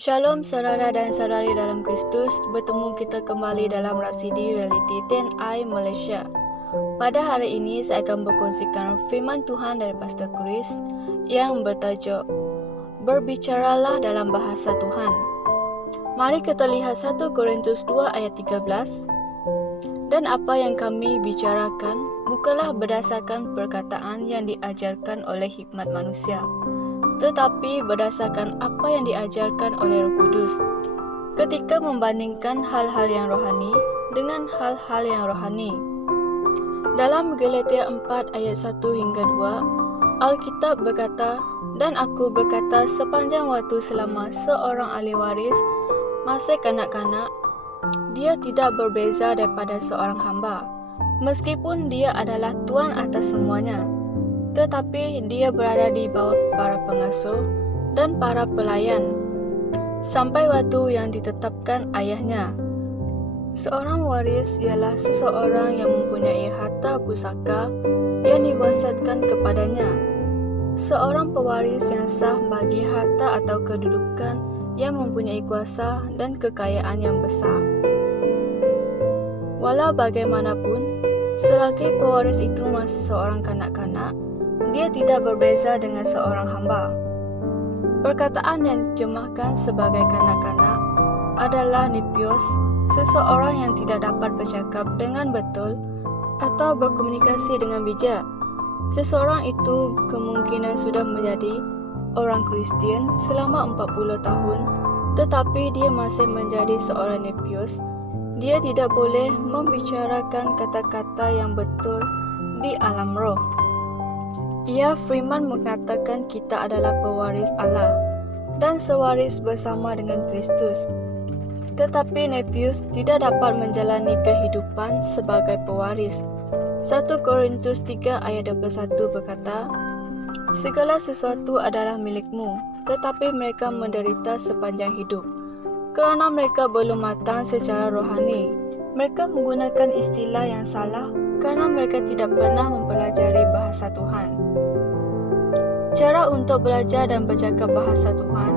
Shalom saudara dan saudari dalam Kristus, bertemu kita kembali dalam Rhapsody Reality 10i Malaysia. Pada hari ini saya akan berkongsikan firman Tuhan dari Pastor Chris yang bertajuk Berbicaralah dalam bahasa Tuhan. Mari kita lihat 1 Korintus 2 ayat 13. Dan apa yang kami bicarakan bukanlah berdasarkan perkataan yang diajarkan oleh hikmat manusia, tetapi berdasarkan apa yang diajarkan oleh Roh Kudus, ketika membandingkan hal-hal yang rohani dengan hal-hal yang rohani. Dalam Galatia 4 ayat 1 hingga 2, Alkitab berkata, "Dan aku berkata sepanjang waktu selama seorang ahli waris masih kanak-kanak, dia tidak berbeza daripada seorang hamba, meskipun dia adalah tuan atas semuanya. Tetapi dia berada di bawah para pengasuh dan para pelayan, sampai waktu yang ditetapkan ayahnya." Seorang waris ialah seseorang yang mempunyai harta pusaka yang diwasiatkan kepadanya. Seorang pewaris yang sah bagi harta atau kedudukan yang mempunyai kuasa dan kekayaan yang besar. Walau bagaimanapun, selagi pewaris itu masih seorang kanak-kanak, dia tidak berbeza dengan seorang hamba. Perkataan yang diterjemahkan sebagai kanak-kanak adalah nepios, seseorang yang tidak dapat bercakap dengan betul atau berkomunikasi dengan bijak. Seseorang itu kemungkinan sudah menjadi orang Kristian selama 40 tahun, tetapi dia masih menjadi seorang nepios. Dia tidak boleh membicarakan kata-kata yang betul di alam roh. Ia firman mengatakan kita adalah pewaris Allah dan sewaris bersama dengan Kristus. Tetapi nepios tidak dapat menjalani kehidupan sebagai pewaris. 1 Korintus 3 ayat 21 berkata, "Segala sesuatu adalah milikmu, tetapi mereka menderita sepanjang hidup, kerana mereka belum matang secara rohani." Mereka menggunakan istilah yang salah kerana mereka tidak pernah mempelajari bahasa Tuhan. Cara untuk belajar dan bercakap bahasa Tuhan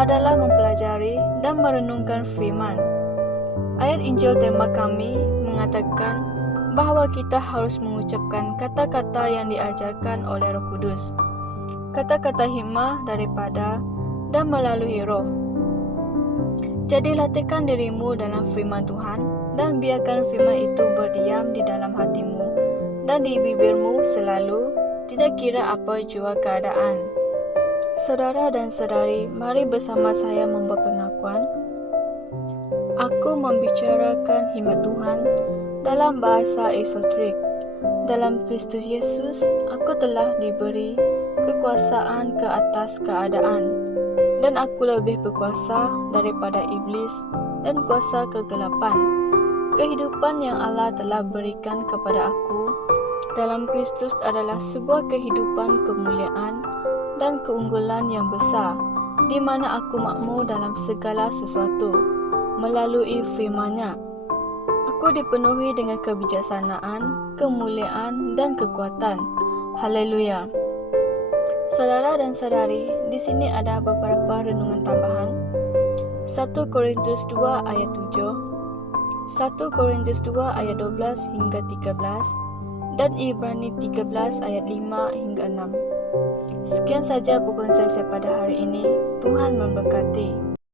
adalah mempelajari dan merenungkan firman. Ayat Injil tema kami mengatakan bahawa kita harus mengucapkan kata-kata yang diajarkan oleh Roh Kudus, kata-kata hikmah daripada dan melalui Roh. Jadi latihkan dirimu dalam firman Tuhan dan biarkan firman itu berdiam di dalam hatimu dan di bibirmu selalu, tidak kira apa jua keadaan. Saudara dan saudari, mari bersama saya membuat pengakuan. Aku membicarakan hikmat Tuhan dalam bahasa esoterik. Dalam Kristus Yesus, aku telah diberi kekuasaan ke atas keadaan, dan aku lebih berkuasa daripada iblis dan kuasa kegelapan. Kehidupan yang Allah telah berikan kepada aku dalam Kristus adalah sebuah kehidupan kemuliaan dan keunggulan yang besar, di mana aku makmur dalam segala sesuatu melalui firman-Nya. Aku dipenuhi dengan kebijaksanaan, kemuliaan dan kekuatan. Haleluya. Saudara dan saudari, di sini ada beberapa renungan tambahan. 1 Korintus 2 ayat 7, 1 Korintus 2 ayat 12 hingga 13, dan Ibrani 13 ayat 5 hingga 6. Sekian saja perkongsian saya pada hari ini. Tuhan memberkati.